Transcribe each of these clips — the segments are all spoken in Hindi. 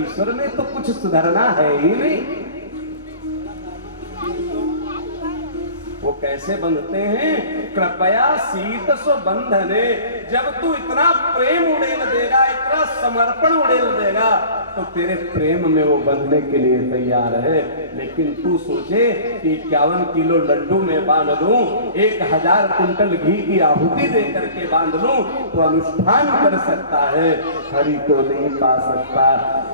ईश्वर में तो कुछ सुधरना है ही नहीं। वो कैसे बंधते हैं? कृपया शीत सो बंधने। जब तू इतना प्रेम उड़ेल देगा, इतना समर्पण उड़ेल देगा, तो तेरे प्रेम में वो बंधने के लिए तैयार है। लेकिन तू सोचे कि 51 किलो लड्डू में बांध लूं, 1000 कुंटल घी की आहुति दे करके बांध लूं, तो अनुष्ठान कर सकता है, हरि को नहीं पा सकता।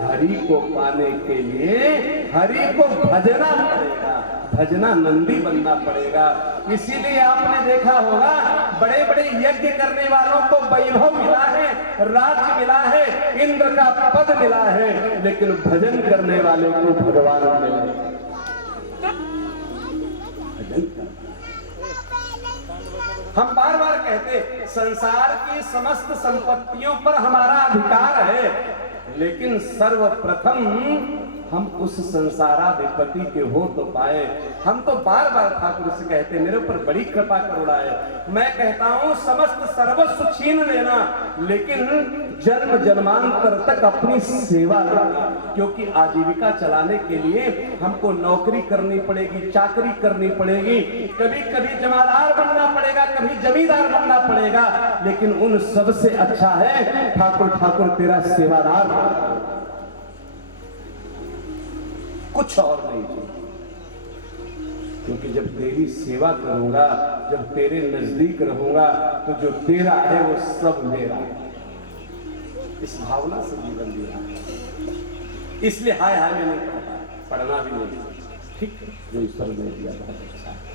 हरि को पाने के लिए हरि को भजना पड़ेगा, भजना नंदी बनना पड़ेगा। इसीलिए आपने देखा होगा बड़े बड़े यज्ञ करने वालों को वैभव मिला है, राज्य मिला है, इंद्र का पद मिला है, लेकिन भजन करने वाले को भगवान मिले। हम बार बार कहते संसार की समस्त संपत्तियों पर हमारा अधिकार है, लेकिन सर्वप्रथम हम उस संसाराधिपति के हो तो पाए। हम तो बार बार ठाकुर से कहते मेरे ऊपर बड़ी कृपा करुणा है। मैं कहता हूं समस्त सर्वस्व छीन लेना, लेकिन जन्म जन्मांतर तक अपनी सेवा करना, क्योंकि आजीविका चलाने के लिए हमको नौकरी करनी पड़ेगी, चाकरी करनी पड़ेगी, कभी कभी जमादार बनना पड़ेगा, कभी जमींदार बनना पड़ेगा, लेकिन उन सबसे अच्छा है ठाकुर ठाकुर तेरा सेवादार, कुछ और नहीं चाहिए। क्योंकि जब तेरी सेवा करूंगा, जब तेरे नजदीक रहूंगा, तो जो तेरा है वो सब मेरा है। इस भावना से जीवन दिया, इसलिए हाय हाय में नहीं पढ़ता, पढ़ना भी नहीं, ठीक है, जो ईश्वर ने दिया बहुत अच्छा है।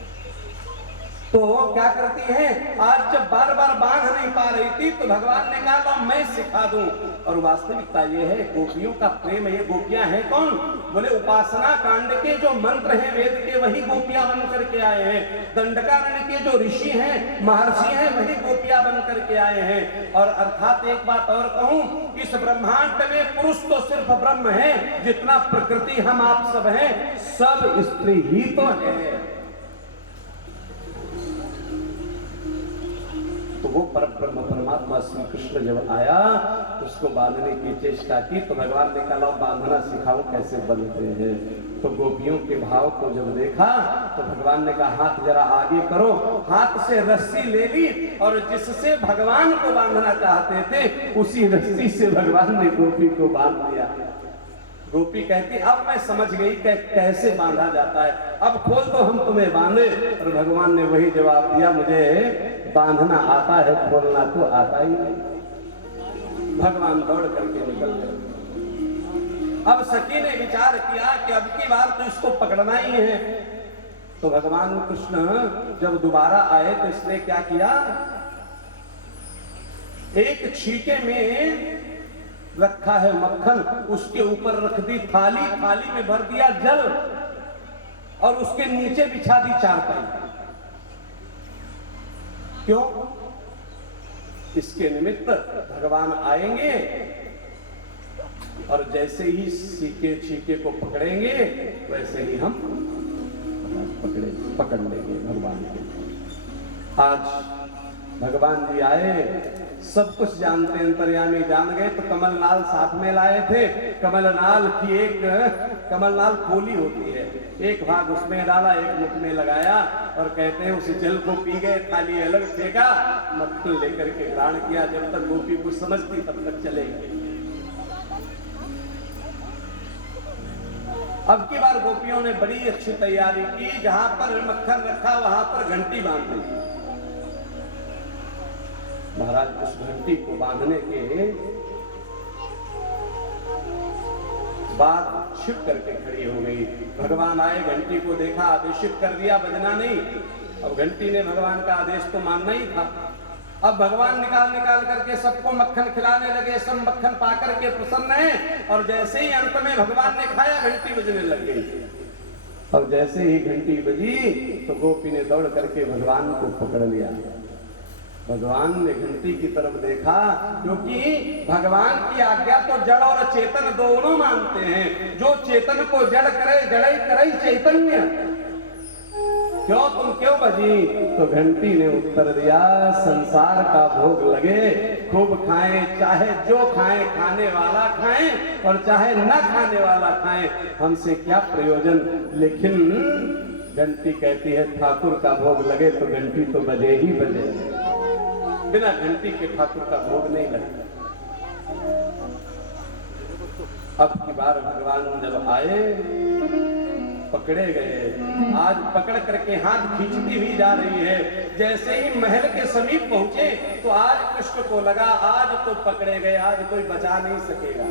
तो क्या करती है, आज जब बार बार बांध नहीं पा रही थी, तो भगवान ने कहा तो मैं सिखा दूं। और वास्तविकता ये है गोपियों का प्रेम, ये गोपियां हैं कौन? बोले उपासना कांड के जो मंत्र हैं वेद के, वही गोपियां बन करके आए हैं। दंडकारण्य के जो ऋषि हैं, महर्षि हैं, वही गोपियां बन करके आए हैं। और अर्थात एक बात और कहूं, इस ब्रह्मांड में पुरुष तो सिर्फ ब्रह्म है, जितना प्रकृति हम आप सब हैं, सब स्त्री ही तो है। तो वो परब्रह्म परमात्मा श्री कृष्ण जब आया तो उसको बांधने की चेष्टा की, तो भगवान ने कहा बांधना सिखाओ कैसे बंधते हैं। तो गोपियों के भाव को जब देखा तो भगवान ने कहा हाथ जरा आगे करो। हाथ से रस्सी ले ली और जिससे भगवान को बांधना चाहते थे उसी रस्सी से भगवान ने गोपी को बांध दिया। गोपी कहती अब मैं समझ गई कैसे बांधा जाता है, अब खोल दो हम तुम्हें बांधे। और भगवान ने वही जवाब दिया, मुझे बांधना आता है, खोलना तो आता ही नहीं। भगवान दौड़ करके निकल गए। अब सखी ने विचार किया कि अब की बार तो इसको पकड़ना ही है। तो भगवान कृष्ण जब दोबारा आए तो इसने क्या किया, एक छीके में रखा है मक्खन, उसके ऊपर रख दी थाली, थाली में भर दिया जल और उसके नीचे बिछा दी चारपाई। क्यों? इसके निमित्त भगवान आएंगे और जैसे ही छीके को पकड़ेंगे वैसे ही हम पकड़ लेंगे भगवान को। आज भगवान जी आए, सब कुछ जानते हैं, अंतर्यामी जान गए। तो कमलनाल साथ में लाए थे। कमलनाल की एक कमलनाल खोली होती है, एक भाग उसमें डाला, एक मुख में लगाया और कहते हैं उस जल को पी गए, थाली अलग फेंका, मक्खन लेकर के ग्रहण किया। जब तक गोपी कुछ समझती तब तक चलेंगे। अब की बार गोपियों ने बड़ी अच्छी तैयारी की, जहां पर मक्खन रखा वहां पर घंटी बांध दी। महाराज उस घंटी को बांधने के बाद छिप करके खड़ी हो गई। भगवान आए, घंटी को देखा, आदेशित कर दिया, बजना नहीं। अब घंटी ने भगवान का आदेश तो मानना ही था। अब भगवान निकाल करके सबको मक्खन खिलाने लगे। सब मक्खन पाकर के प्रसन्न हैं और जैसे ही अंत में भगवान ने खाया घंटी बजने लग गई। और जैसे ही घंटी बजी तो गोपी ने दौड़ करके भगवान को पकड़ लिया। भगवान ने घंटी की तरफ देखा, क्योंकि भगवान की आज्ञा तो जड़ और चेतन दोनों मानते हैं। जो चेतन को जड़ करे, जड़ई करे चैतन्य। क्यों तुम क्यों बजी? तो घंटी ने उत्तर दिया, संसार का भोग लगे खूब खाएं, चाहे जो खाएं, खाने वाला खाएं और चाहे न खाने वाला खाएं, हमसे क्या प्रयोजन। लेकिन घंटी कहती है ठाकुर का भोग लगे तो घंटी तो बजे ही बजे, बिना घंटी के ठाकुर का भोग नहीं लगता। अब की बार भगवान जब आए, पकड़े गए। आज पकड़ करके हाथ खींचती हुई जा रही है। जैसे ही महल के समीप पहुंचे तो आज कृष्ण को लगा आज तो पकड़े गए, आज कोई बचा नहीं सकेगा।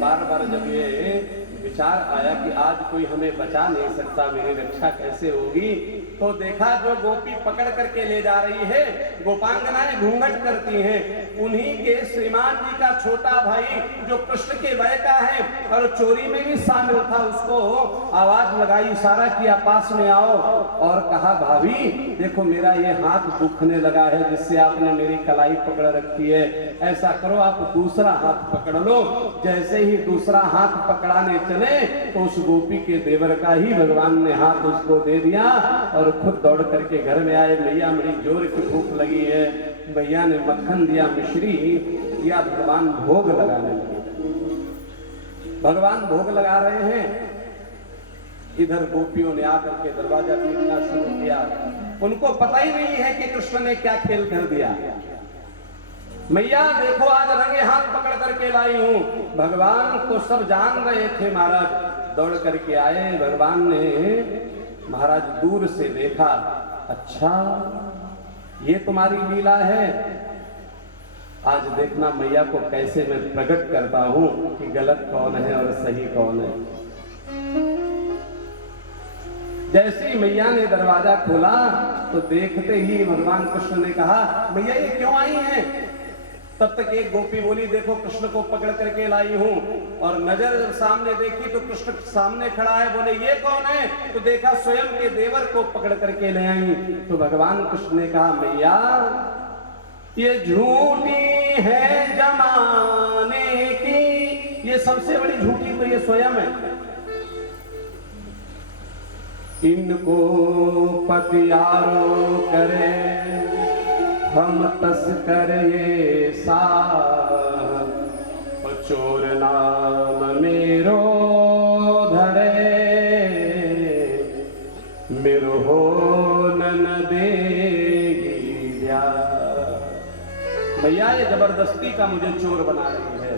बार बार जब ये विचार आया कि आज कोई हमें बचा नहीं सकता, मेरी रक्षा कैसे होगी, तो देखा जो गोपी पकड़ करके ले जा रही है, गोपांगनाएं घूंघट करती हैं, उन्हीं के श्रीमान जी का छोटा भाई जो कृष्ण के वय का है और चोरी में भी शामिल था, उसको आवाज लगाई, इशारा किया पास में आओ और कहा भाभी देखो मेरा ये हाथ दुखने लगा है जिससे आपने मेरी कलाई पकड़ रखी है, ऐसा करो आप दूसरा हाथ पकड़ लो। जैसे ही दूसरा हाथ पकड़ाने चले तो उस गोपी के देवर का ही भगवान ने हाथ उसको दे दिया और खुद दौड़ करके घर में आए। भैया बड़ी जोर की भूख लगी है, भैया ने मक्खन दिया, मिश्री दिया, भगवान भोग लगाने लगे। भगवान भोग लगा रहे हैं, इधर गोपियों ने आकर के दरवाजा पीटना शुरू किया। उनको पता ही नहीं है कि कृष्ण ने क्या खेल कर दिया। मैया देखो आज रंगे हाथ पकड़ करके लाई हूं। भगवान को सब जान रहे थे महाराज, दौड़ करके आए। भगवान ने महाराज दूर से देखा, अच्छा ये तुम्हारी लीला है, आज देखना मैया को कैसे मैं प्रकट करता हूं कि गलत कौन है और सही कौन है। जैसे ही मैया ने दरवाजा खोला तो देखते ही भगवान कृष्ण ने कहा मैया ये क्यों आई हैं? तब तक एक गोपी बोली देखो कृष्ण को पकड़ करके लाई हूं। और नजर जब सामने देखी तो कृष्ण सामने खड़ा है, बोले ये कौन है? तो देखा स्वयं के देवर को पकड़ करके ले आई। तो भगवान कृष्ण ने कहा मैया ये झूठी है जमाने की, ये सबसे बड़ी झूठी तो ये स्वयं है। इनको पतियारो करे हम तस्कर ये सा, चोर नाम मेरो धरे मेरो हो नन देगी दिया। मैया ये जबरदस्ती का मुझे चोर बना रही है।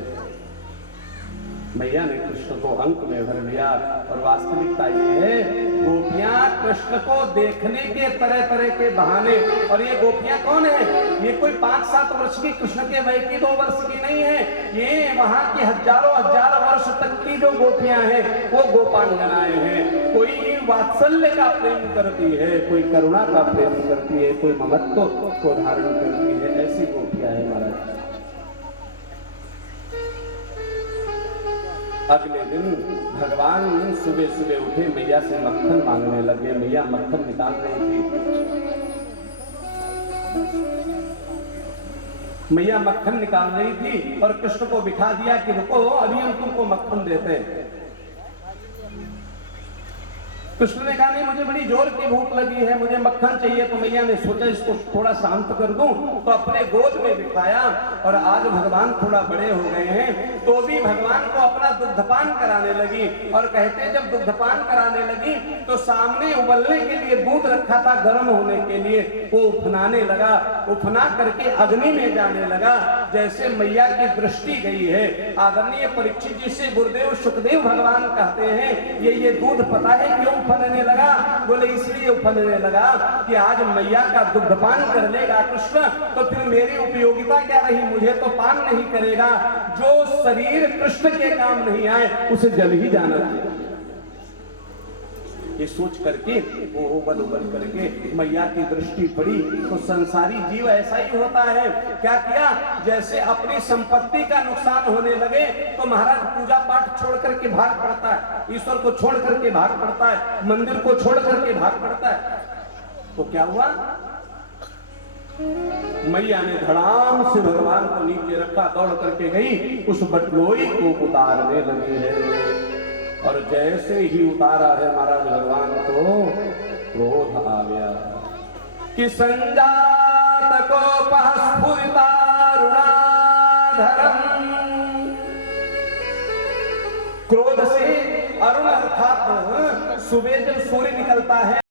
मैया ने कृष्ण को अंक में भर लिया। और वास्तविकता ये है गोपियां कृष्ण को देखने के तरह तरह के बहाने, और ये गोपियां कौन है? ये कोई 5-7 वर्ष की कृष्ण के वय की 2 वर्ष की नहीं है, ये वहां की हजारों वर्ष तक की जो गोपियां हैं वो गोपांगनाएं हैं। कोई वात्सल्य का प्रेम करती है, कोई करुणा का प्रेम करती है, कोई ममत्व को धारण करती है, ऐसी गोपियां है महाराज। अगले दिन भगवान सुबह सुबह उठे, मैया से मक्खन मांगने लगे। मैया मक्खन निकाल रही थी। मैया मक्खन निकाल रही थी और कृष्ण को बिठा दिया कि रुको अभी हम तुमको मक्खन देते हैं। कृष्ण ने कहा नहीं मुझे बड़ी जोर की भूख लगी है, मुझे मक्खन चाहिए। तो मैया ने सोचा इसको थोड़ा शांत कर दूं, तो अपने गोद में बिठाया। और आज भगवान थोड़ा बड़े हो गए हैं तो भी भगवान को अपना दुग्धपान कराने लगी। और कहते जब दुग्धपान कराने लगी तो सामने उबलने के लिए दूध रखा था गर्म होने के लिए, वो उफनाने लगा। उफना करके अग्नि में जाने लगा। जैसे मैया की दृष्टि गई है, आदरणीय परीक्षित जी से गुरुदेव सुखदेव भगवान कहते हैं ये दूध पता है क्यों उफनने लगा? बोले इसलिए उफनने लगा कि आज मैया का दुग्धपान कर लेगा कृष्ण तो फिर मेरी उपयोगिता क्या रही, मुझे तो पान नहीं करेगा। जो शरीर कृष्ण के काम नहीं आए उसे जल ही जाना चाहिए। ये सोच करके वो उबल करके मैया की दृष्टि पड़ी तो संसारी जीव ऐसा ही होता है। क्या किया? जैसे अपनी संपत्ति का नुकसान होने लगे तो महाराज पूजा पाठ छोड़ करके भाग पड़ता है, ईश्वर को छोड़ करके भाग पड़ता है, मंदिर को छोड़ करके भाग पड़ता है। तो क्या हुआ? मैया ने धड़ाम से भगवान को नीचे रखा, दौड़ करके गई, उस बटलोई को उतारने लगी है। और जैसे ही उतारा है महाराज भगवान को क्रोध आ गया कि संजात को स्फुरिता क्रोध से अरुण अर्थात सुबह जब सूर्य निकलता है